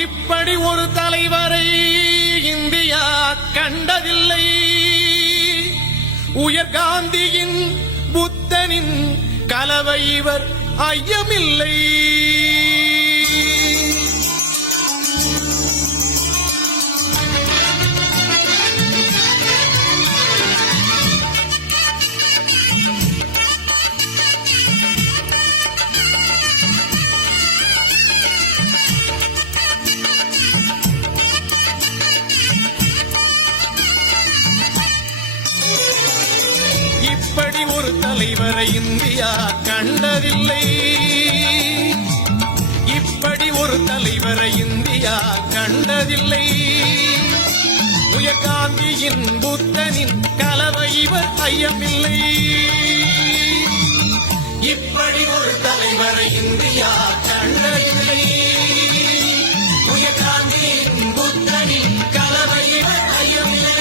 இப்படி ஒரு தலைவரை இந்தியா கண்டதில்லை. உயர் காந்தியின் புத்தனின் கலவை இவர் ஐயமில்லை. இப்படி ஒரு தலைவரை இந்தியா கண்டதில்லை. இப்படி ஒரு தலைவரை இந்தியா கண்டதில்லை. உயர் காந்தியின் புத்தனின் கலவை இவர் ஐயமில்லை. இப்படி ஒரு தலைவரை இந்தியா கண்டதில்லை. உயர் காந்தியின் புத்தனின் கலவை இவர் ஐயமில்லை.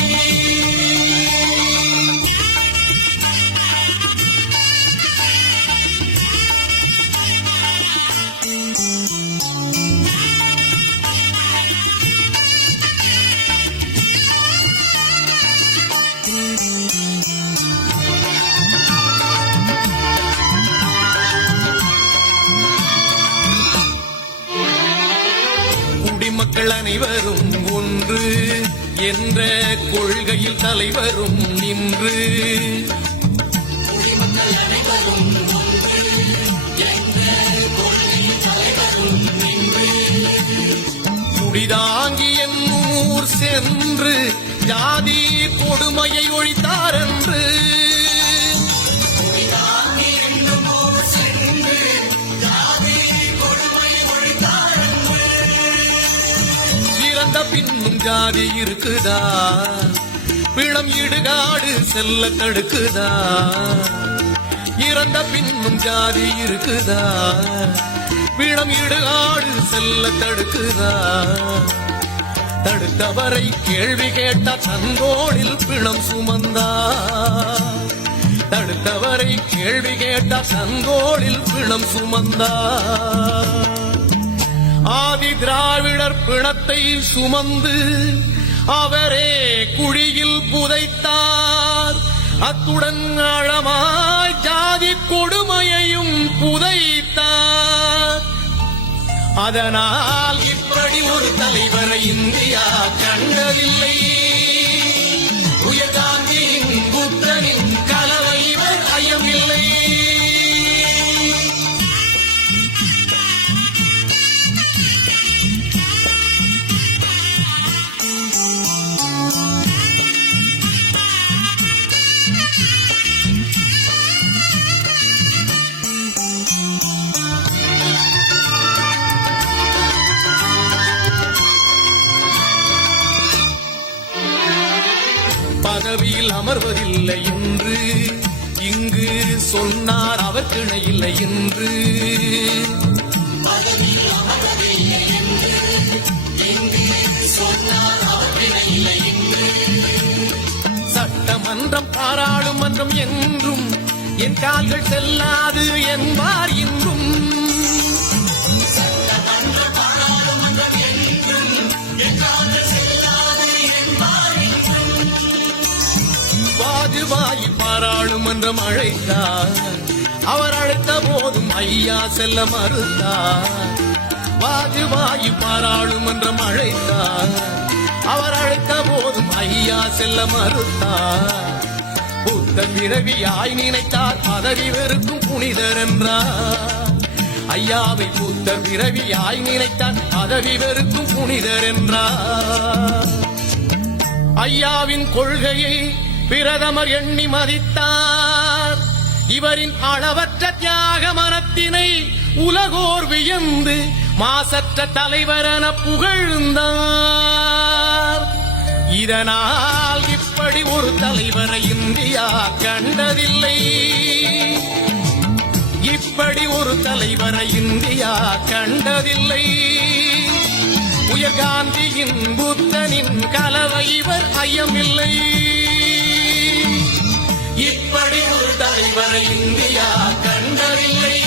குடிமக்கள் அனைவரும் ஒன்று என்ற கொள்கையில் தலைவரும் நின்று, குடிமக்கள் அனைவரும் ஒன்று என்ற கொள்கையில் தலைவரும் நின்று, குடிதாங்கி என்னும் ஊர் சென்று ஜாதி கொடுமையை ஒழித்தார் என்று, இறந்த பின்னும் ஜாதி இருக்குதா, பிணம் இடுகாடு செல்ல தடுக்குதா. இறந்த பின்னும் ஜாதி இருக்குதா, பிணம் இடுகாடு செல்ல தடுக்குதா. தடுத்தவரை கேள்வி கேட்ட தங்கோளில் பிணம் சுமந்தா. தடுத்தவரை கேள்வி கேட்ட தங்கோளில் பிணம் சுமந்தா. ஆதி திராவிடர் பிணத்தை சுமந்து அவரே குழியில் புதைத்தார். அத்துடன் ஆழமாய் ஜாதி கொடுமையையும் புதைத்தார். அதனால் இப்படி ஒரு தலைவரை இந்தியா கண்டதில்லை. உயர் காந்தியின் புத்தனின் கலவை இவர் ஐயமில்லை. பதவியில் அமர்வதில்லை என்று இங்கு சொன்னார் அவர் கிணையில்லை என்று. பதவியில் அமர்வதில்லை என்று இங்கு சொன்னார் அவர் கிணையில்லை என்று. சட்டமன்றம் பாராளுமன்றம் என்றும் என் கால்கள் செல்லாது என்பார் இன்றும். வாஜ்பாய் பாராளுமன்றம் அழைத்தார். அவர் அழைத்த போதும் ஐயா செல்ல மறுத்தார். வாஜ்பாய் பாராளுமன்றம் அழைத்தார். அவர் அழைத்த போதும் ஐயா செல்ல மறுத்தார். புத்த பிறவியாய் நினைத்தார் பதவி வெறுக்கும் புனிதர் என்றார். ஐயாவை புத்த பிறவியாய் நினைத்தார் பதவி வெறுக்கும் புனிதர் என்றார். ஐயாவின் கொள்கையை பிரதமர் எண்ணி மதித்தார். இவரின் அளவற்ற தியாக மனத்தினை உலகோர் வியந்து மாசற்ற தலைவரென புகழ்ந்தார். இதனால் இப்படி ஒரு தலைவரை இந்தியா கண்டதில்லை. இப்படி ஒரு தலைவரை இந்தியா கண்டதில்லை. உயர் காந்தியின் புத்தனின் கலவை இவர் ஐயமில்லை. இப்படி ஒரு தலைவரை இந்தியா கண்டதில்லை.